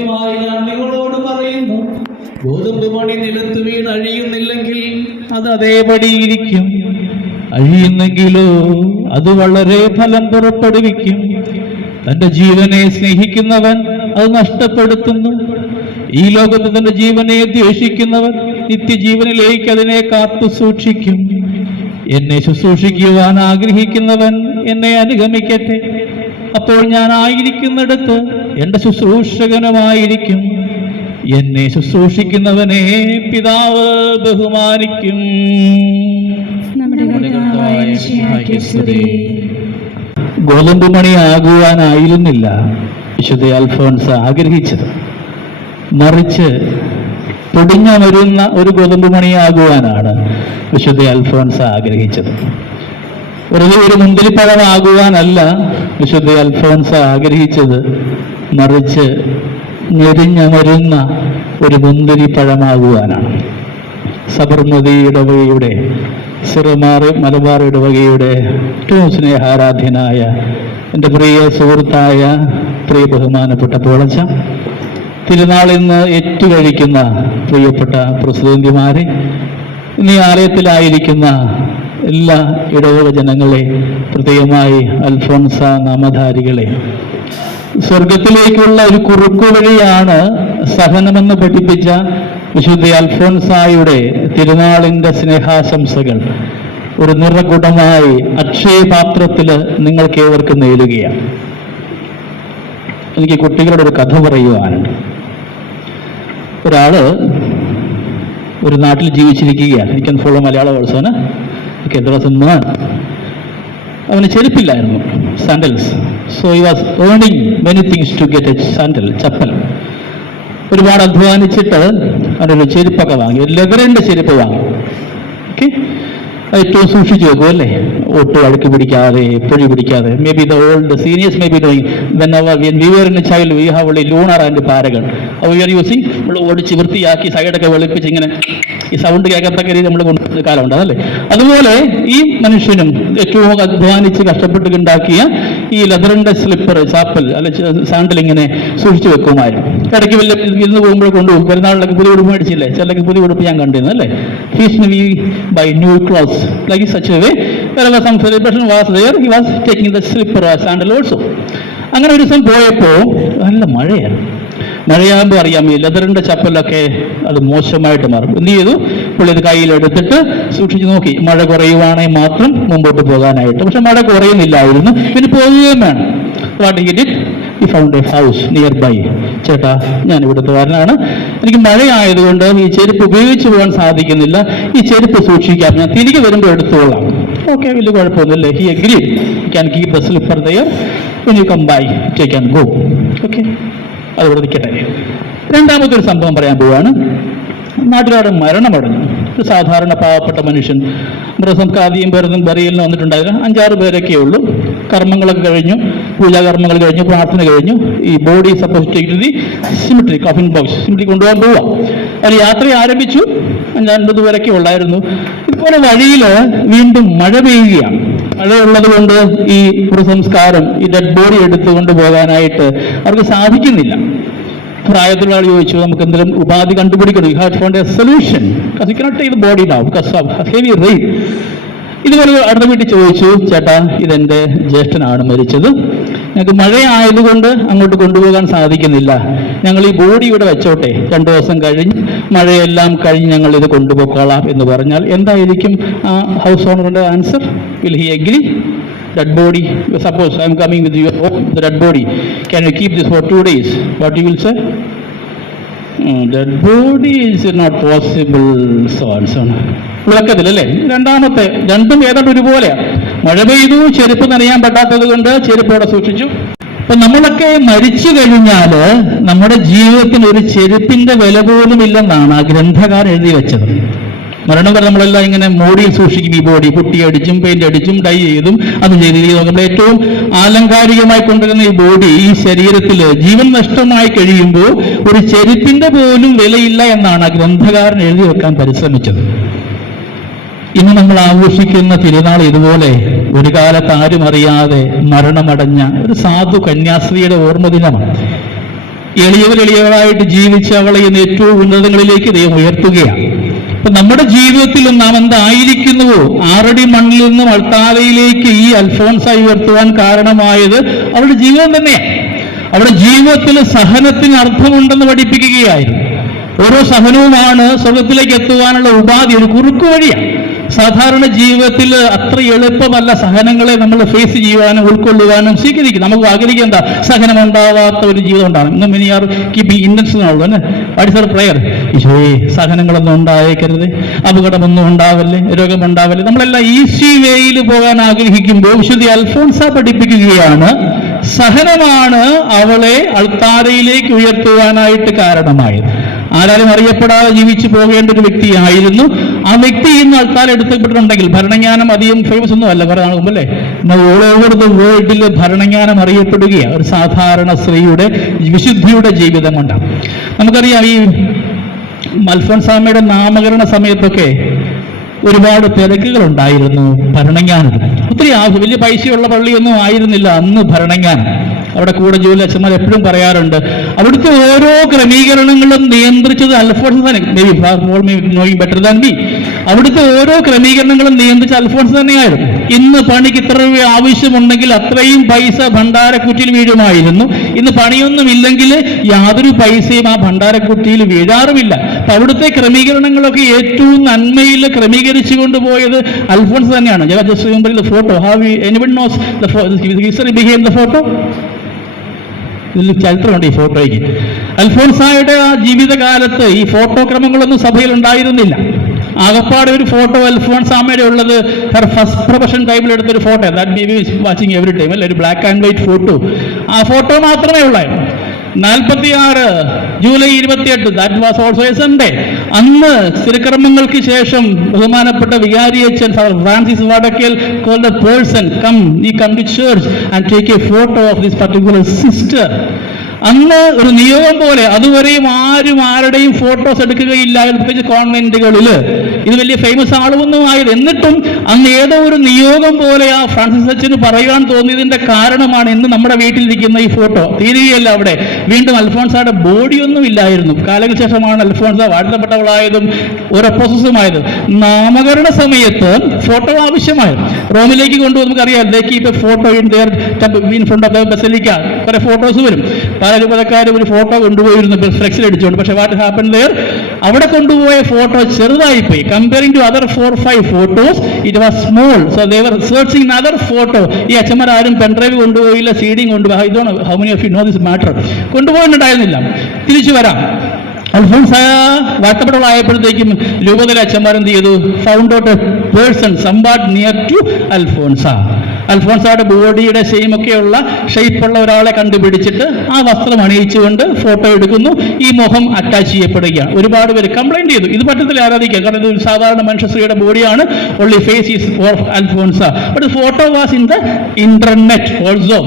ഞാൻ നിങ്ങളോട് ഗോതമ്പ് മണി നിലത്ത് വീണ് അഴിയുന്നില്ലെങ്കിൽ അത് അതേപടി ഇരിക്കും. അഴിയുന്നെങ്കിലോ അത് വളരെ ഫലം പുറപ്പെടുവിക്കും. തന്റെ ജീവനെ സ്നേഹിക്കുന്നവൻ അത് നഷ്ടപ്പെടുത്തുന്നു. ഈ ലോകത്ത് തന്റെ ജീവനെ ദ്വേഷിക്കുന്നവൻ നിത്യജീവനിലേക്ക് അതിനെ കാത്തു സൂക്ഷിക്കും. എന്നെ ശുശ്രൂഷിക്കുവാൻ ആഗ്രഹിക്കുന്നവൻ എന്നെ അനുഗമിക്കട്ടെ. അപ്പോൾ ഞാൻ ആയിരിക്കുന്നിടത്ത് എന്റെ ശുശ്രൂഷകനുമായിരിക്കും. എന്നെ ശുശ്രൂഷിക്കുന്നവനെ പിതാവ് ബഹുമാനിക്കും. ഗോതമ്പ് മണിയാകുവാനായിരുന്നില്ല വിശുദ്ധ അൽഫോൻസ് ആഗ്രഹിച്ചത്. മറിച്ച് പൊടിഞ്ഞ വരുന്ന ഒരു ഗോതമ്പ് മണിയാകുവാനാണ് വിശുദ്ധ അൽഫോൻസ് ആഗ്രഹിച്ചത്. വെറുതെ ഒരു മുന്തിരിപ്പഴമാകുവാനല്ല വിശുദ്ധ അൽഫോൻസ് ആഗ്രഹിച്ചത്. മറിച്ച് ഞെരിഞ്ഞമരുന്ന ഒരു മുന്തിരി പഴമാകുവാനാണ്. സബർമതി ഇടവകയുടെ സിറുമാർ മലബാർ ഇടവകയുടെ ഏറ്റവും സ്നേഹാരാധ്യനായ എന്റെ പ്രിയ സുഹൃത്തായ പ്രിയ ബഹുമാനപ്പെട്ട പോളച്ച തിരുനാളിന്ന് ഏറ്റുകഴിക്കുന്ന പ്രിയപ്പെട്ട പ്രസിഡന്റിമാരെ ഇനി ആലയത്തിലായിരിക്കുന്ന എല്ലാ ഇടവക ജനങ്ങളെ പ്രത്യേകമായി അൽഫോൺസ നാമധാരികളെ സ്വർഗത്തിലേക്കുള്ള ഒരു കുറുക്കുവഴിയാണ് സഹനമെന്ന് പഠിപ്പിച്ച വിശുദ്ധ അൽഫോൻസായുടെ തിരുനാളിന്റെ സ്നേഹാശംസകൾ. ഒരു നിറകുടമായി അക്ഷയപാത്രത്തിൽ നിങ്ങൾക്ക് ഏവർക്കും നേരുകയാണ്. എനിക്ക് കുട്ടികളുടെ ഒരു കഥ പറയുവാനുണ്ട്. ഒരാൾ ഒരു നാട്ടിൽ ജീവിച്ചിരിക്കുകയാണ്. Can follow Malayala വേഴ്സോന് okay man അവന് ചെരുപ്പില്ലായിരുന്നു sandals so he was ഏണിങ് many things to get a sandal chappal ഒരുപാട് അധ്വാനിച്ചിട്ട് അവനൊരു ചെരുപ്പൊക്കെ വാങ്ങി ഒരു ലെതറിന്റെ ചെരുപ്പ് വാങ്ങി. ഓക്കെ ഏറ്റവും സൂക്ഷിച്ചു വെക്കും അല്ലേ ഒട്ടും അടുക്കി പിടിക്കാതെ പൊഴി പിടിക്കാതെ. May be the old seniors may be doing when our when we were in a child we have ഉള്ള ലൂണർ ആൻഡ് പാരകൾ അവ വി ആർ യൂസിങ് നമ്മൾ ഓടിച്ച് വൃത്തിയാക്കി സൈഡൊക്കെ വെളുപ്പിച്ച് ഇങ്ങനെ ഈ സൗണ്ട് കേൾക്കത്തക്ക രീതി നമ്മൾ കൊണ്ടുവന്ന കാലമുണ്ട് അതല്ലേ? അതുപോലെ ഈ മനുഷ്യനും ഏറ്റവും അധ്വാനിച്ച് കഷ്ടപ്പെട്ട് ഉണ്ടാക്കിയ ഈ ലെതറിന്റെ സ്ലിപ്പർ ചാപ്പൽ അല്ലെ സാൻഡൽ ഇങ്ങനെ സൂക്ഷിച്ചു വെക്കുമായിരുന്നു ഇടയ്ക്ക് വല്ല ഇരുന്ന് പോകുമ്പോൾ കൊണ്ടുപോകും പെരുന്നാളിലൊക്കെ പുതിയ ഉടുപ്പ് മേടിച്ചില്ലേ? ചിലക്ക് പുതിയ ഉടുപ്പ് ഞാൻ കണ്ടിരുന്നു അല്ലേ? We buy new clothes like such a way wherever some celebration was there he was taking the slipper or sandal also അങ്ങനെ ഒരു ദിവസം പോയപ്പോൾ നല്ല മഴയാണ്. മഴയാകുമ്പോൾ അറിയാം ഈ ലെതറിന്റെ ചപ്പലൊക്കെ അത് മോശമായിട്ട് മാറും. എന്ത് ചെയ്തു? പുള്ളി ഇത് കയ്യിലെടുത്തിട്ട് സൂക്ഷിച്ചു നോക്കി. മഴ കുറയുവാണെങ്കിൽ മാത്രം മുമ്പോട്ട് പോകാനായിട്ട്. പക്ഷെ മഴ കുറയുന്നില്ലായിരുന്നു. പിന്നെ പോവുകയും വേണം. What he did he found a house nearby ചേട്ടാ ഞാൻ ഇവിടുത്തുകാരനാണ് എനിക്ക് മഴയായതുകൊണ്ട് ഈ ചെരുപ്പ് ഉപയോഗിച്ച് പോകാൻ സാധിക്കുന്നില്ല. ഈ ചെരുപ്പ് സൂക്ഷിക്കാം. ഞാൻ തിരികെ വരുമ്പോൾ എടുത്തുകൊള്ളാം ഓക്കെ വലിയ കുഴപ്പമൊന്നുമില്ല. He agree can keep the slipper there when you come by take and go okay അതുകൊണ്ട് നിൽക്കട്ടെ. രണ്ടാമത്തെ ഒരു സംഭവം പറയാൻ പോവാണ്. നാട്ടിലാട് മരണമടഞ്ഞു. ഒരു സാധാരണ പാവപ്പെട്ട മനുഷ്യൻ മൃതസംസ്കാരിയും പേരതും ബറിയലിന് വന്നിട്ടുണ്ടായിരുന്നു. അഞ്ചാറ് പേരൊക്കെ ഉള്ളൂ. കർമ്മങ്ങളൊക്കെ കഴിഞ്ഞു. പൂജാകർമ്മങ്ങൾ കഴിഞ്ഞു. പ്രാർത്ഥന കഴിഞ്ഞു. ഈ body suppose the cemetery coffin box cemetery കൊണ്ടുപോകാൻ പോവാം. അതിൽ യാത്ര ആരംഭിച്ചു. അഞ്ചാൻപത് പേരൊക്കെ ഉള്ളായിരുന്നു. ഇതുപോലെ വഴിയിൽ വീണ്ടും മഴ പെയ്യുകയാണ്. മഴ ഉള്ളത് കൊണ്ട് ഈ മൃതസംസ്കാരം ഈ ഡെഡ് ബോഡി എടുത്തുകൊണ്ട് പോകാനായിട്ട് അവർക്ക് സാധിക്കുന്നില്ല. പ്രായത്തിലുള്ള ആൾ ചോദിച്ചു നമുക്ക് എന്തെങ്കിലും ഉപാധി കണ്ടുപിടിക്കണം. You have found a solution you cannot body of heavy rain ഇതുപോലെ അടുത്ത വീട്ടിൽ ചോദിച്ചു ചേട്ടാ ഇതെന്റെ ജ്യേഷ്ഠനാണ് മരിച്ചത്. ഞങ്ങൾക്ക് മഴയായതുകൊണ്ട് അങ്ങോട്ട് കൊണ്ടുപോകാൻ സാധിക്കുന്നില്ല. ഞങ്ങൾ ഈ ബോഡി ഇവിടെ വെച്ചോട്ടെ. രണ്ടു ദിവസം കഴിഞ്ഞ് മഴയെല്ലാം കഴിഞ്ഞ് ഞങ്ങൾ ഇത് കൊണ്ടുപോകാം എന്ന് പറഞ്ഞാൽ എന്തായിരിക്കും? ആ house ഓണറിന്റെ answer will he agree dead body suppose I am coming with your home dead body can you keep this for two days what you will say dead body is not possible so so വിളക്കത്തിലല്ലേ രണ്ടാമത്തെ രണ്ടും ഏതാണ്ട് ഒരുപോലെയാണ് മഴ പെയ്തു ചെരുപ്പ് നനയാൻ പറ്റാത്തത് കൊണ്ട് ചെരുപ്പ് അവിടെ സൂക്ഷിച്ചു. അപ്പൊ നമ്മളൊക്കെ മരിച്ചു കഴിഞ്ഞാൽ നമ്മുടെ ജീവിതത്തിന് ഒരു ചെരുപ്പിന്റെ വില പോലും ഇല്ലെന്നാണ് ആ ഗ്രന്ഥകാരൻ എഴുതി വെച്ചത്. മരണം വരെ നമ്മളെല്ലാം ഇങ്ങനെ മോഡിയിൽ സൂക്ഷിക്കും ഈ ബോഡി കുട്ടി അടിച്ചും പെയിന്റ് അടിച്ചും ഡൈ ചെയ്തും അത് ചെയ്തും നമ്മൾ ഏറ്റവും ആലങ്കാരികമായി കൊണ്ടുവരുന്ന ഈ ബോഡി ഈ ശരീരത്തിൽ ജീവൻ നഷ്ടമായി കഴിയുമ്പോൾ ഒരു ചെരുപ്പിന്റെ പോലും വിലയില്ല എന്നാണ് ആ ഗ്രന്ഥകാരൻ എഴുതി വെക്കാൻ പരിശ്രമിച്ചത്. ഇന്ന് നമ്മൾ ആഘോഷിക്കുന്ന തിരുനാൾ ഇതുപോലെ ഒരു കാലത്ത് ആരും അറിയാതെ മരണമടഞ്ഞ ഒരു സാധു കന്യാസ്ത്രീയുടെ ഓർമ്മ ദിനമാണ് എളിയവർ എളിയവരായിട്ട് ജീവിച്ച അവളെ ഇന്ന് ഏറ്റവും ഉന്നതങ്ങളിലേക്ക് ദൈവം ഉയർത്തുകയാണ്. അപ്പൊ നമ്മുടെ ജീവിതത്തിൽ നാം എന്തായിരിക്കുന്നുവോ? ആറടി മണ്ണിൽ നിന്നും അൾത്താവയിലേക്ക് ഈ അൽഫോൺസായി ഉയർത്തുവാൻ കാരണമായത് അവളുടെ ജീവിതം തന്നെയാണ്. അവളുടെ ജീവിതത്തിൽ സഹനത്തിന് അർത്ഥമുണ്ടെന്ന് പഠിപ്പിക്കുകയായിരുന്നു. ഓരോ സഹനവുമാണ് സ്വർഗത്തിലേക്ക് എത്തുവാനുള്ള ഉപാധി ഒരു കുറുക്കു വഴിയാണ്. സാധാരണ ജീവിതത്തിൽ അത്ര എളുപ്പമല്ല സഹനങ്ങളെ നമ്മൾ ഫേസ് ചെയ്യുവാനും ഉൾക്കൊള്ളുവാനും സ്വീകരിക്കും. നമുക്ക് ആഗ്രഹിക്കേണ്ട സഹനം ഉണ്ടാവാത്ത ഒരു ജീവിതം ഉണ്ടാകും ഇന്നും ഇനി ആർ കീപ് ഇൻഡൻസ് ആവുള്ളൂ വാട്ട് ഇസ് അവർ പ്രയർ ഈശോയെ സഹനങ്ങളൊന്നും ഉണ്ടായേക്കരുത്. അപകടമൊന്നും ഉണ്ടാവല്ലേ? രോഗമുണ്ടാവല്ലേ? നമ്മളെല്ലാം ഈസി വേയിൽ പോകാൻ ആഗ്രഹിക്കുമ്പോൾ വിശുദ്ധി അൽഫോൺസ പഠിപ്പിക്കുകയാണ്. സഹനമാണ് അവളെ അൾത്താരയിലേക്ക് ഉയർത്തുവാനായിട്ട് കാരണമായത്. ആരാലും അറിയപ്പെടാതെ ജീവിച്ചു പോകേണ്ട ഒരു വ്യക്തിയായിരുന്നു. ആ വ്യക്തി ഇന്ന് ആൾക്കാർ എടുക്കപ്പെട്ടിട്ടുണ്ടെങ്കിൽ ഭരണജ്ഞാനം അധികം ഫേമസ് ഒന്നും അല്ല. കുറെ നാൾ അല്ലേ അല്ലേ ഓൾ ഓവർ ദ വേൾഡിൽ ഭരണജ്ഞാനം അറിയപ്പെടുകയാണ് ഒരു സാധാരണ സ്ത്രീയുടെ വിശുദ്ധിയുടെ ജീവിതം കൊണ്ടാണ്. നമുക്കറിയാം ഈ മൽഫോൻസാമയുടെ നാമകരണ സമയത്തൊക്കെ ഒരുപാട് തിരക്കുകൾ ഉണ്ടായിരുന്നു ഭരണങ്ങാനത്തിൽ ഒത്തിരി വലിയ പൈസയുള്ള പള്ളിയൊന്നും ആയിരുന്നില്ല അന്ന് ഭരണജ്ഞാനം. അവിടെ കൂടെ ജോലി അച്ഛന്മാർ എപ്പോഴും പറയാറുണ്ട് അവിടുത്തെ ഓരോ ക്രമീകരണങ്ങളും നിയന്ത്രിച്ചത് അൽഫോൺസ് തന്നെ. ബെറ്റർ ദാൻ ബി അവിടുത്തെ ഓരോ ക്രമീകരണങ്ങളും നിയന്ത്രിച്ച അൽഫോൺസ് തന്നെയായിരുന്നു. ഇന്ന് പണിക്ക് ഇത്ര രൂപ ആവശ്യമുണ്ടെങ്കിൽ അത്രയും പൈസ ഭണ്ഡാരക്കുറ്റിയിൽ വീഴുമായിരുന്നു. ഇന്ന് പണിയൊന്നും ഇല്ലെങ്കിൽ യാതൊരു പൈസയും ആ ഭണ്ഡാരക്കുറ്റിയിൽ വീഴാറുമില്ല. അപ്പൊ അവിടുത്തെ ക്രമീകരണങ്ങളൊക്കെ ഏറ്റവും നന്മയിൽ ക്രമീകരിച്ചു കൊണ്ടുപോയത് അൽഫോൺസ് തന്നെയാണ്. Photo have anyone knows the history behave the photo ഇതിൽ ചരിത്രമുണ്ട് ഈ ഫോട്ടോയ്ക്ക്. അൽഫോൺസായുടെ ആ ജീവിതകാലത്ത് ഈ ഫോട്ടോ ക്രമങ്ങളൊന്നും സഭയിൽ ഉണ്ടായിരുന്നില്ല. ആകപ്പാടെ ഒരു ഫോട്ടോ അൽഫോൺസാമയുടെ ഉള്ളത് ഹർ ഫസ്റ്റ് പ്രൊഫഷൻ ടൈമിൽ എടുത്തൊരു photo that be watching every time അല്ലെ? ഒരു ബ്ലാക്ക് ആൻഡ് വൈറ്റ് ഫോട്ടോ ആ ഫോട്ടോ മാത്രമേ ഉള്ളായിരുന്നു. നാൽപ്പത്തി ആറ് ജൂലൈ ഇരുപത്തിയെട്ട് that was also a Sunday അന്ന് സ്ഥിരകർമ്മങ്ങൾക്ക് ശേഷം ബഹുമാനപ്പെട്ട വികാരിയച്ഛൻ Francis Vadakkel call the person come he come to church and take a photo of this particular sister അന്ന് ഒരു നിയോഗം പോലെ അതുവരെയും ആരും ആരുടെയും ഫോട്ടോസ് എടുക്കുകയില്ല പ്രത്യേകിച്ച് കോൺവെന്റുകളിൽ ഇത് വലിയ ഫേമസ് ആളുമൊന്നും ആയത് എന്നിട്ടും അന്ന് ഏതോ ഒരു നിയോഗം പോലെ ആ ഫ്രാൻസിസ് അച്ഛന് പറയാൻ തോന്നിയതിന്റെ കാരണമാണ് ഇന്ന് നമ്മുടെ വീട്ടിലിരിക്കുന്ന ഈ ഫോട്ടോ. തീരുകയല്ല അവിടെ. വീണ്ടും അൽഫോൺസാടെ ബോഡിയൊന്നും ഇല്ലായിരുന്നു. കാലങ്ങൾക്ക് ശേഷമാണ് അൽഫോൺസ വാഴ്ത്തപ്പെട്ടവളായതും ഒരു പ്രോസസ്സുമായത് നാമകരണ സമയത്ത് ഫോട്ടോ ആവശ്യമായി റോമിലേക്ക് കൊണ്ടുപോകും നമുക്കറിയാം photo in there in front of basilica. കുറെ ഫോട്ടോസ് വരും. പല രൂപതക്കാരും ഒരു ഫോട്ടോ കൊണ്ടുപോയിരുന്നു ഫ്ലെക്സിൽ അടിച്ചുകൊണ്ട്. പക്ഷെ വാട്ട് ഹാപ്പൻ ദയർ അവിടെ കൊണ്ടുപോയ ഫോട്ടോ ചെറുതായി പോയി comparing to other four five photos it was small so they were searching other photo ഈ അച്ഛന്മാർ ആരും പെൻഡ്രൈവ് കൊണ്ടുപോയില്ല സീഡിങ് കൊണ്ടുപോയി. ഇതാണ് how many of you know this matter കൊണ്ടുപോയിട്ടുണ്ടായിരുന്നില്ല തിരിച്ചു വരാം. അൽഫോൺസ് വാഴ്ത്തപ്പെട്ടവളായപ്പോഴത്തേക്കും രൂപതല അച്ഛന്മാർ എന്ത് ചെയ്തു? Found out a person somebody near to Alphonsa അൽഫോൺസയുടെ ബോഡിയുടെ ഷെയിമൊക്കെയുള്ള ഷെയ്പ്പുള്ള ഒരാളെ കണ്ടുപിടിച്ചിട്ട് ആ വസ്ത്രം അണിയിച്ചുകൊണ്ട് ഫോട്ടോ എടുക്കുന്നു. ഈ മുഖം അറ്റാച്ച് ചെയ്യപ്പെടുകയാണ് ഒരുപാട് പേര് കംപ്ലൈന്റ് ചെയ്തു. ഇത് പറ്റത്തില്ല ആരാധിക്കുക. കാരണം ഇത് സാധാരണ മനുഷ്യ സ്ത്രീയുടെ ബോഡിയാണ്. Only face is for Alphonsa. But photo was in the internet also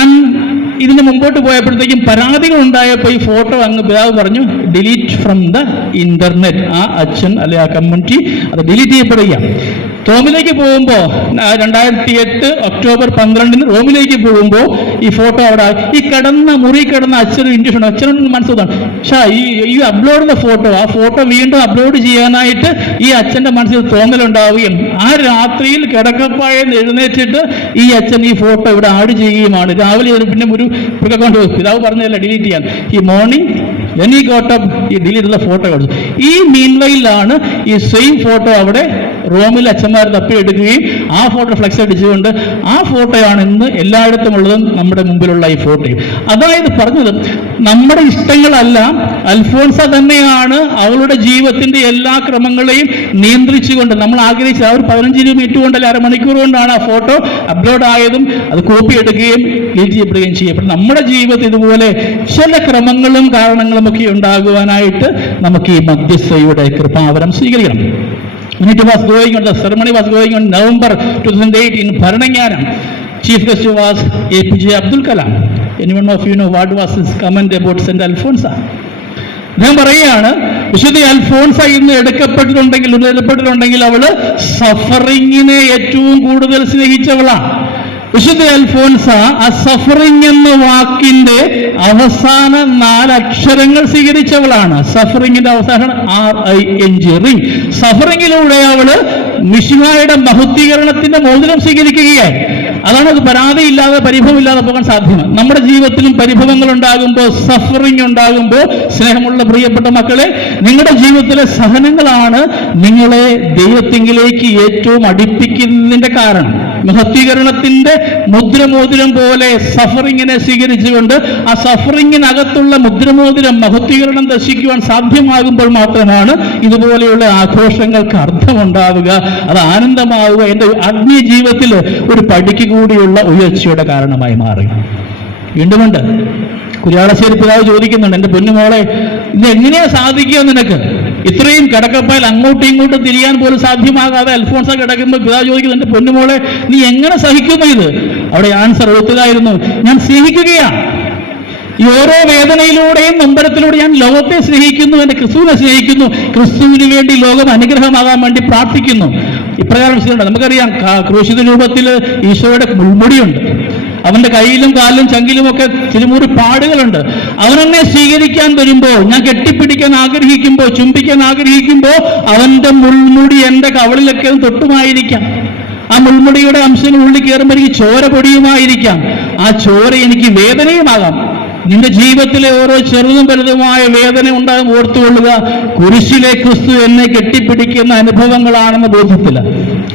and ഇതിന് മുമ്പോട്ട് പോയപ്പോഴത്തേക്കും പരാതികൾ ഉണ്ടായപ്പോൾ ഈ ഫോട്ടോ അങ്ങ് പിതാവ് പറഞ്ഞു ഡിലീറ്റ് ഫ്രം ദ ഇന്റർനെറ്റ് ആ അച്ഛൻ അല്ലെ ആ കമ്മ്യൂണിറ്റി അത് ഡിലീറ്റ് ചെയ്യപ്പെടുക റോമിലേക്ക് പോകുമ്പോൾ രണ്ടായിരത്തി എട്ട് ഒക്ടോബർ പന്ത്രണ്ടിന് റോമിലേക്ക് പോകുമ്പോൾ ഈ ഫോട്ടോ അവിടെ ഈ കിടന്ന മുറി കിടന്ന അച്ഛനും ഇൻഡ്യൂഷൻ അച്ഛനും മനസ്സിലാണ് പക്ഷേ ഈ ഈ അപ്ലോഡ് ചെയ്ത ഫോട്ടോ ആ ഫോട്ടോ വീണ്ടും അപ്ലോഡ് ചെയ്യാനായിട്ട് ഈ അച്ഛന്റെ മനസ്സിൽ തോന്നലുണ്ടാവുകയും ആ രാത്രിയിൽ കിടക്കപ്പായെന്ന് എഴുന്നേറ്റിട്ട് ഈ അച്ഛൻ ഈ ഫോട്ടോ ഇവിടെ ആഡ് ചെയ്യുകയുമാണ്. രാവിലെ പിന്നെ ഒരു കൊണ്ട് പിതാവ് പറഞ്ഞതല്ല ഡിലീറ്റ് ചെയ്യാൻ. ഈ morning when I got up ഈ ഡിലീറ്റ് ചെയ്ത ഫോട്ടോ കൊടുത്തു ഈ മീൻവയിലാണ് ഈ സെയിം ഫോട്ടോ അവിടെ റോമിൽ അച്ഛന്മാർ തപ്പിയെടുക്കുകയും ആ ഫോട്ടോ ഫ്ലക്സ് അടിച്ചുകൊണ്ട് ആ ഫോട്ടോയാണ് ഇന്ന് എല്ലായിടത്തും ഉള്ളതും നമ്മുടെ മുമ്പിലുള്ള ഈ ഫോട്ടോയും. അതായത് പറഞ്ഞത് നമ്മുടെ ഇഷ്ടങ്ങളല്ല അൽഫോൺസ തന്നെയാണ് അവളുടെ ജീവിതത്തിന്റെ എല്ലാ ക്രമങ്ങളെയും നിയന്ത്രിച്ചുകൊണ്ട് നമ്മൾ ആഗ്രഹിച്ച ആ ഒരു പതിനഞ്ച് മിനിറ്റ് കൊണ്ടല്ല അരമണിക്കൂർ കൊണ്ടാണ് ആ ഫോട്ടോ അപ്ലോഡ് ആയതും അത് കോപ്പി എടുക്കുകയും എഡിറ്റ് ചെയ്യപ്പെടുകയും ചെയ്യപ്പെടും നമ്മുടെ ജീവിതത്തിൽ ഇതുപോലെ ചില ക്രമങ്ങളും കാരണങ്ങളും ഒക്കെ ഉണ്ടാകുവാനായിട്ട് നമുക്ക് ഈ മധ്യസ്ഥയുടെ കൃപാവരം സ്വീകരിക്കണം. It was going on, the ceremony was going on November 2008 in Bharanangyanam. Chief guest was APJ Abdul Kalam. Anyone of you know what was his comment about St. Alfonso? ഞാൻ പറയുകയാണ് വിശുദ്ധ അൽഫോൺസ ഇന്ന് എടുക്കപ്പെട്ടിട്ടുണ്ടെങ്കിൽ എടുക്കപ്പെട്ടിട്ടുണ്ടെങ്കിൽ അവൾ സഫറിങ്ങിനെ ഏറ്റവും കൂടുതൽ സ്നേഹിച്ചവളാണ് വിശുദ്ധ അൽഫോൻസ ആ സഫറിംഗ് എന്ന വാക്കിന്റെ അവസാന നാലക്ഷരങ്ങൾ സ്വീകരിച്ചവളാണ്. സഫറിങ്ങിന്റെ അവസാനം R I N G ring. സഫറിങ്ങിലൂടെ അവൾ മിഷിഹായുടെ മഹുദ്ധീകരണത്തിന്റെ മോചനം സ്വീകരിക്കുകയായി. അതാണ് അത് പരാതിയില്ലാതെ പരിഭവമില്ലാതെ പോകാൻ സാധ്യം നമ്മുടെ ജീവിതത്തിലും പരിഭവങ്ങൾ ഉണ്ടാകുമ്പോൾ സഫറിങ് ഉണ്ടാകുമ്പോൾ സ്നേഹമുള്ള പ്രിയപ്പെട്ട മക്കളെ നിങ്ങളുടെ ജീവിതത്തിലെ സഹനങ്ങളാണ് നിങ്ങളെ ദൈവത്തിങ്കിലേക്ക് ഏറ്റവും അടുപ്പിക്കുന്നതിന്റെ കാരണം. മഹത്വീകരണത്തിന്റെ മുദ്രമോതിരം പോലെ സഫറിങ്ങിനെ സ്വീകരിച്ചുകൊണ്ട് ആ സഫറിങ്ങിനകത്തുള്ള മുദ്രമോതിരം മഹത്വീകരണം ദർശിക്കുവാൻ സാധ്യമാകുമ്പോൾ മാത്രമാണ് ഇതുപോലെയുള്ള ആഘോഷങ്ങൾക്ക് അർത്ഥമുണ്ടാവുക. അത് ആനന്ദമാവുക. എന്റെ ആത്മീയ ജീവിതത്തിൽ ഒരു പടിക്ക് കൂടിയുള്ള ഉയർച്ചയുടെ കാരണമായി മാറി. വീണ്ടുമുണ്ട്. കുര്യാളശ്ശേരി പിതാവ് ചോദിക്കുന്നുണ്ട് എന്റെ പൊന്നുമോളെ ഇത് എങ്ങനെയാ സാധിക്കുക നിനക്ക്? ഇത്രയും കിടക്കപ്പാൽ അങ്ങോട്ടും ഇങ്ങോട്ടും തിരിയാൻ പോലും സാധ്യമാകാതെ അൽഫോൺസ കിടക്കുമ്പോൾ പിതാവ് ചോദിക്കുന്നു എന്റെ പൊന്നുമോളെ നീ എങ്ങനെ സഹിക്കുന്നു ഇത്? അവിടെ ആൻസർ എടുത്തതായിരുന്നു ഞാൻ സ്നേഹിക്കുകയാണ് ഈ ഓരോ വേദനയിലൂടെയും നൊമ്പരത്തിലൂടെ ഞാൻ ലോകത്തെ സ്നേഹിക്കുന്നു എന്റെ ക്രിസ്തുവിനെ സ്നേഹിക്കുന്നു. ക്രിസ്തുവിന് വേണ്ടി ലോകം അനുഗ്രഹമാകാൻ വേണ്ടി പ്രാർത്ഥിക്കുന്നു. ഇപ്രകാരം നമുക്കറിയാം ക്രൂശിത രൂപത്തിൽ ഈശോയുടെ മുൾമുടിയുണ്ട്. അവന്റെ കയ്യിലും കാലിലും ചങ്കിലും ഒക്കെ ചിരുമുറി പാടുകളുണ്ട്. അവനെന്നെ സ്വീകരിക്കാൻ വരുമ്പോൾ ഞാൻ കെട്ടിപ്പിടിക്കാൻ ആഗ്രഹിക്കുമ്പോൾ ചുംബിക്കാൻ ആഗ്രഹിക്കുമ്പോൾ അവന്റെ മുൾമുടി എന്റെ കവളിലൊക്കെ തൊട്ടുമായിരിക്കാം. ആ മുൾമുടിയുടെ അംശങ്ങൾ ഉള്ളിൽ കയറുമ്പോൾ എനിക്ക് ചോര പൊടിയുമായിരിക്കാം. ആ ചോര എനിക്ക് വേദനയുമാകാം. നിന്റെ ജീവിതത്തിലെ ഓരോ ചെറുതും വലുതുമായ വേദന ഉണ്ടാകും ഓർത്തുകൊള്ളുക. കുരിശിലെ ക്രിസ്തു എന്നെ കെട്ടിപ്പിടിക്കുന്ന അനുഭവങ്ങളാണെന്ന് ബോധ്യത്തില്ല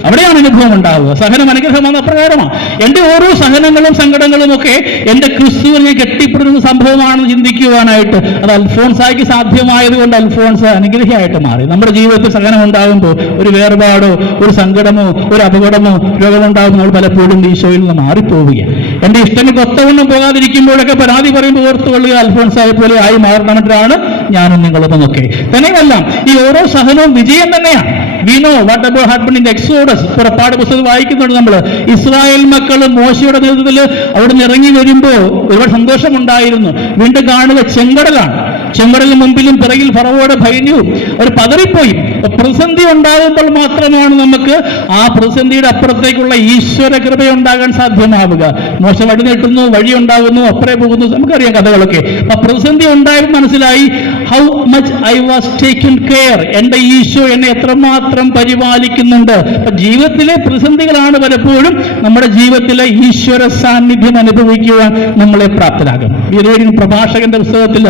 അവിടെയാണ് അനുഭവം ഉണ്ടാവുക. സഹനം അനുഗ്രഹമാണ് അപ്രകാരമാണ്. എന്റെ ഓരോ സഹനങ്ങളും സങ്കടങ്ങളും ഒക്കെ എന്റെ ക്രിസ്തുവിനെ കെട്ടിപ്പിടുന്ന സംഭവമാണെന്ന് ചിന്തിക്കുവാനായിട്ട് അത് അൽഫോൺസായിക്ക് സാധ്യമായത് കൊണ്ട് അൽഫോൺസ് അനുഗ്രഹമായിട്ട് മാറി. നമ്മുടെ ജീവിതത്തിൽ സഹനം ഉണ്ടാകുമ്പോൾ ഒരു വേർപാടോ ഒരു സങ്കടമോ ഒരു അപകടമോ രോഗമുണ്ടാകുമ്പോൾ നമ്മൾ പലപ്പോഴും ഈശോയിൽ നിന്ന് മാറിപ്പോവുകയാണ്. എന്റെ ഇഷ്ടങ്ങൾക്ക് ഒത്തവണ്ണം പോകാതിരിക്കുമ്പോഴൊക്കെ പരാതി പറയുമ്പോൾ ഓർത്തുകൊള്ളുക അൽഫോൺസായ പോലെ ആയി മാറണമെന്നാണ് ഞാനും നിങ്ങളൊന്നുമൊക്കെ തന്നെയല്ല ഈ ഓരോ സഹനവും വിജയം തന്നെയാണ്. We know what about happen in exodus പുറപ്പാട് പുസ്തകം വായിക്കുന്നുണ്ട് നമ്മൾ ഇസ്രായേൽ മക്കൾ മോശയുടെ നേതൃത്വത്തിൽ അവിടെ നിന്ന് ഇറങ്ങി വരുമ്പോ ഒരുപാട് സന്തോഷമുണ്ടായിരുന്നു. വീണ്ടും കാണുക ചെങ്കടലാണ്. ചെങ്കടലിന് മുമ്പിലും പിറകിൽ ഫറവോടെ ഭയന്നു ഒരു പതറിപ്പോയി. പ്രതിസന്ധി ഉണ്ടാകുമ്പോൾ മാത്രമാണ് നമുക്ക് ആ പ്രതിസന്ധിയുടെ അപ്പുറത്തേക്കുള്ള ഈശ്വര കൃപ ഉണ്ടാകാൻ സാധ്യമാവുക. മോശം വഴി നീട്ടുന്നു വഴി ഉണ്ടാകുന്നു അപ്പുറേ പോകുന്നു നമുക്കറിയാം കഥകളൊക്കെ. ആ പ്രതിസന്ധി ഉണ്ടായപ്പോൾ മനസ്സിലായി. How much I was taken care എന്റെ ഈശോ എന്നെ എത്രമാത്രം പരിപാലിക്കുന്നുണ്ട്? ജീവിതത്തിലെ പ്രതിസന്ധികളാണ് പലപ്പോഴും നമ്മുടെ ജീവിതത്തിലെ ഈശ്വര സാന്നിധ്യം അനുഭവിക്കുവാൻ നമ്മളെ പ്രാപ്തരാകും ഈ പ്രഭാഷകന്റെ പുസ്തകത്തിൽ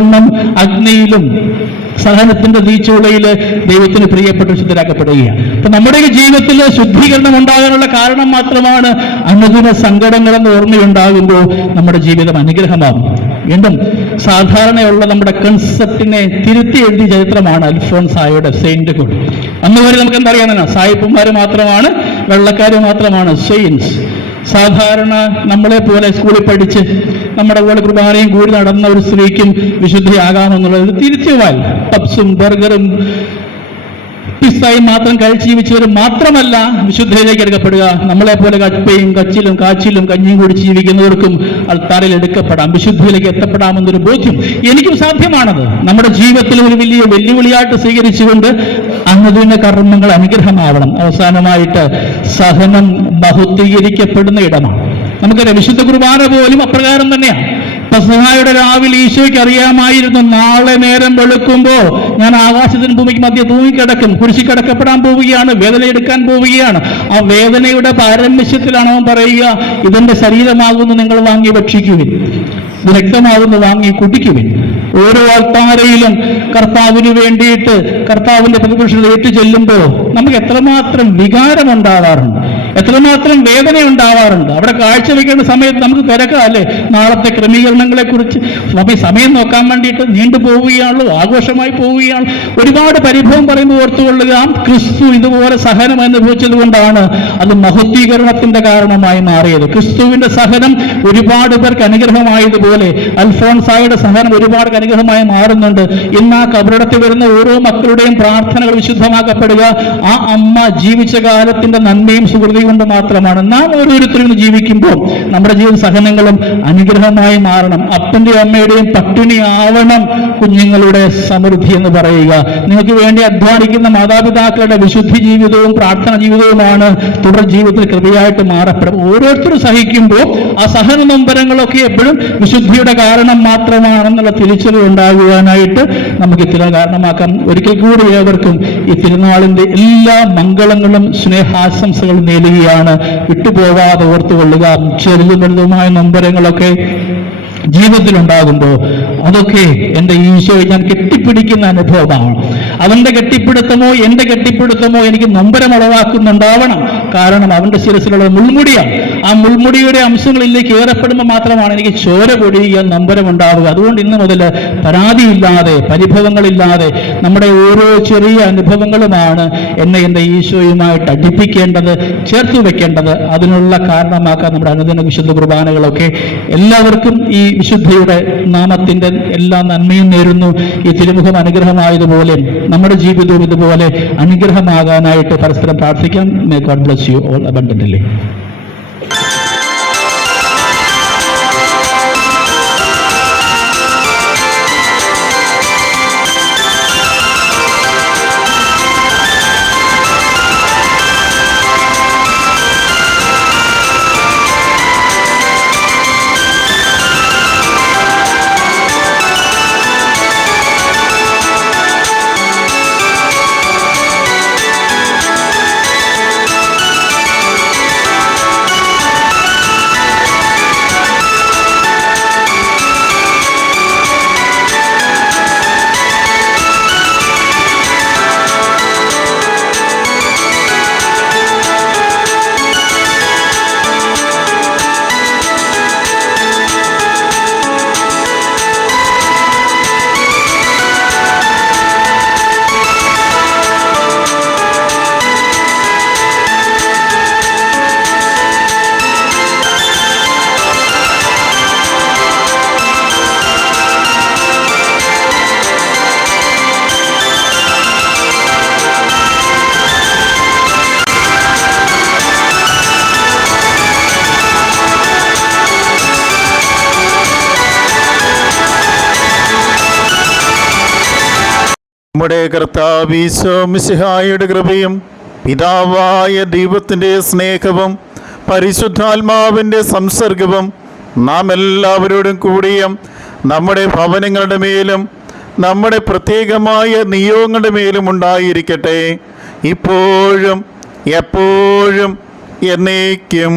സ്വർണം അഗ്നിയിലും സഹനത്തിന്റെ തീച്ചുളയിൽ ദൈവത്തിന് പ്രിയപ്പെട്ട് ശുദ്ധരാക്കപ്പെടുകയാണ് അപ്പൊ നമ്മുടെ ജീവിതത്തിൽ ശുദ്ധീകരണം ഉണ്ടാകാനുള്ള കാരണം മാത്രമാണ് അനുദിന സങ്കടങ്ങളെന്ന് ഓർമ്മയുണ്ടാകുമ്പോൾ നമ്മുടെ ജീവിതം അനുഗ്രഹമാകും. വീണ്ടും സാധാരണയുള്ള നമ്മുടെ കൺസെപ്റ്റിനെ തിരുത്തി എഴുതിയ ചരിത്രമാണ് അൽഫോൺസായുടെ സെയിന്റ് കൂടി അന്ന് വരെ നമുക്ക് എന്താ അറിയാമെന്ന? സായിപ്പന്മാർ മാത്രമാണ് വെള്ളക്കാർ മാത്രമാണ് സെയിൻസ് സാധാരണ നമ്മളെ പോലെ സ്കൂളിൽ പഠിച്ച് നമ്മുടെ കൂടെ കുർബാനയും കൂടി നടന്ന ഒരു സ്ത്രീക്കും വിശുദ്ധിയാകാമെന്നുള്ളത് തിരിച്ചുവാൽ പപ്സും ബർഗറും പിസ്സായും മാത്രം കഴിച്ച് ജീവിച്ചവർ മാത്രമല്ല വിശുദ്ധയിലേക്ക് എടുക്കപ്പെടുക. നമ്മളെ പോലെ കപ്പയും കച്ചിലും കാച്ചിലും കഞ്ഞിയും കൂടി ജീവിക്കുന്നവർക്കും അൾത്താറിൽ എടുക്കപ്പെടാം. വിശുദ്ധിയിലേക്ക് എത്തപ്പെടാമെന്നൊരു ബോധ്യം എനിക്കും സാധ്യമാണത്. നമ്മുടെ ജീവിതത്തിൽ ഒരു വലിയ വെല്ലുവിളിയായിട്ട് സ്വീകരിച്ചുകൊണ്ട് അന്നതിന്റെ കർമ്മങ്ങൾ അനുഗ്രഹമാവണം. അവസാനമായിട്ട് സഹനം ബഹുദ്ധീകരിക്കപ്പെടുന്ന ഇടമാണ്. നമുക്കറിയാം വിശുദ്ധ കുർബാന പോലും അപ്രകാരം തന്നെയാണ്. പസഹായുടെ രാവിലെ ഈശോയ്ക്ക് അറിയാമായിരുന്നു നാളെ നേരം വെളുക്കുമ്പോൾ ഞാൻ ആകാശത്തിന് ഭൂമിക്ക് മധ്യ തൂങ്ങിക്കിടക്കും കുരിശി കിടക്കപ്പെടാൻ പോവുകയാണ് വേദന എടുക്കാൻ പോവുകയാണ്. ആ വേദനയുടെ പാരമ്യത്തിലാണോ അവൻ പറയുക ഇതിന്റെ ശരീരമാകുന്നു നിങ്ങൾ വാങ്ങി ഭക്ഷിക്കുവിൻ. ഇത് രക്തമാകുന്നു വാങ്ങി കുടിക്കുവിൻ. ഓരോ ആൾത്താരയിലും കർത്താവിന് വേണ്ടിയിട്ട് കർത്താവിന്റെ പ്രതിപുരുഷത ഏറ്റു ചെല്ലുമ്പോൾ നമുക്ക് എത്രമാത്രം വികാരം ഉണ്ടാവാറുണ്ട് എത്രമാത്രം വേദന ഉണ്ടാവാറുണ്ട് അവിടെ കാഴ്ച വയ്ക്കേണ്ട സമയത്ത് നമുക്ക് തിരക്കാം നാളത്തെ ക്രമീകരണങ്ങളെ കുറിച്ച് സ്വാമി സമയം നോക്കാൻ വേണ്ടിയിട്ട് നീണ്ടു പോവുകയാണല്ലോ ആഘോഷമായി പോവുകയാണ്. ഒരുപാട് പരിഭവം പറയുമ്പോൾ ഓർത്തുകൊള്ളുക ക്രിസ്തു ഇതുപോലെ സഹനം അനുഭവിച്ചത് കൊണ്ടാണ് അത് മഹത്വീകരണത്തിന്റെ കാരണമായി മാറിയത്. ക്രിസ്തുവിന്റെ സഹനം ഒരുപാട് പേർക്ക് അനുഗ്രഹമായതുപോലെ അൽഫോൺസായുടെ സഹനം ഒരുപാട് അനുഗ്രഹമായി മാറുന്നുണ്ട്. ഇന്ന് ആ കബറിടത്തിൽ വരുന്ന ഓരോ മക്കളുടെയും പ്രാർത്ഥനകൾ വിശുദ്ധമാക്കപ്പെടുക. ആ അമ്മ ജീവിച്ച കാലത്തിന്റെ നന്മയും സുഹൃതി കൃപ കൊണ്ട് മാത്രമാണ് നാം ഓരോരുത്തരും ജീവിക്കുമ്പോൾ നമ്മുടെ ജീവിത സഹനങ്ങളും അനുഗ്രഹമായി മാറണം. അപ്പന്റെയും അമ്മയുടെയും പട്ടിണി ആവണം കുഞ്ഞുങ്ങളുടെ സമൃദ്ധി എന്ന് പറയുക. നിങ്ങൾക്ക് വേണ്ടി അധ്വാനിക്കുന്ന മാതാപിതാക്കളുടെ വിശുദ്ധി ജീവിതവും പ്രാർത്ഥന ജീവിതവുമാണ് തുടർ ജീവിതത്തിൽ കൃപയായിട്ട് മാറപ്പെടും. ഓരോരുത്തരും സഹിക്കുമ്പോൾ ആ സഹന നൊമ്പരങ്ങളൊക്കെ എപ്പോഴും വിശുദ്ധിയുടെ കാരണം മാത്രമാണെന്നുള്ള തിരിച്ചറിവ് ഉണ്ടാകുവാനായിട്ട് നമുക്ക് ഇത്തിരി കാരണമാക്കാം. ഒരിക്കൽ കൂടി ഏവർക്കും ഈ തിരുനാളിന്റെ എല്ലാ മംഗളങ്ങളും സ്നേഹാശംസകളും നേടുകയാണ് വിട്ടുപോകാതെ ഓർത്തുകൊള്ളുക. ചെറുതും വലുതുമായ നൊമ്പരങ്ങളൊക്കെ ജീവിതത്തിലുണ്ടാകുമ്പോൾ അതൊക്കെ എന്റെ ഈശോയെ ഞാൻ കെട്ടിപ്പിടിക്കുന്ന അനുഭവമാണ്. അവന്റെ കെട്ടിപ്പിടുത്തമോ എന്റെ കെട്ടിപ്പിടുത്തമോ എനിക്ക് നൊമ്പരം ഉളവാക്കുന്നുണ്ടാവണം. കാരണം അവന്റെ ശിരസിലുള്ള മുൾമുടിയാണ്. ആ മുൾമുടിയുടെ അംശങ്ങളിലേക്ക് ഏറെപ്പെടുമ്പോൾ മാത്രമാണ് എനിക്ക് ചോര പൊടിയുക നമ്പരം ഉണ്ടാവുക അതുകൊണ്ട് ഇന്ന് മുതൽ പരാതിയില്ലാതെ പരിഭവങ്ങളില്ലാതെ നമ്മുടെ ഓരോ ചെറിയ അനുഭവങ്ങളുമാണ് എന്നെ എന്റെ ഈശോയുമായിട്ട് അടുപ്പിക്കേണ്ടത് ചേർത്ത് വെക്കേണ്ടത്. അതിനുള്ള കാരണമാക്കാൻ നമ്മുടെ അനുദിന വിശുദ്ധ കുർബാനകളൊക്കെ എല്ലാവർക്കും ഈ വിശുദ്ധയുടെ നാമത്തിന്റെ എല്ലാ നന്മയും നേരുന്നു. ഈ തിരുമുഖം അനുഗ്രഹമായതുപോലെ നമ്മുടെ ജീവിതവും ഇതുപോലെ അനുഗ്രഹമാകാനായിട്ട് പരസ്പരം പ്രാർത്ഥിക്കാം. May god bless you all abundantly നമ്മുടെ കർത്താവീശോ മിശിഹായുടെ കൃപയും പിതാവായ ദൈവത്തിന്റെ സ്നേഹവും പരിശുദ്ധാത്മാവിന്റെ സംസർഗവും നാം എല്ലാവരോടും കൂടിയും നമ്മുടെ ഭവനങ്ങളുടെ മേലും നമ്മുടെ പ്രത്യേകമായ നിയോഗങ്ങളുടെ മേലും ഉണ്ടായിരിക്കട്ടെ. ഇപ്പോഴും എപ്പോഴും എന്നേക്കും.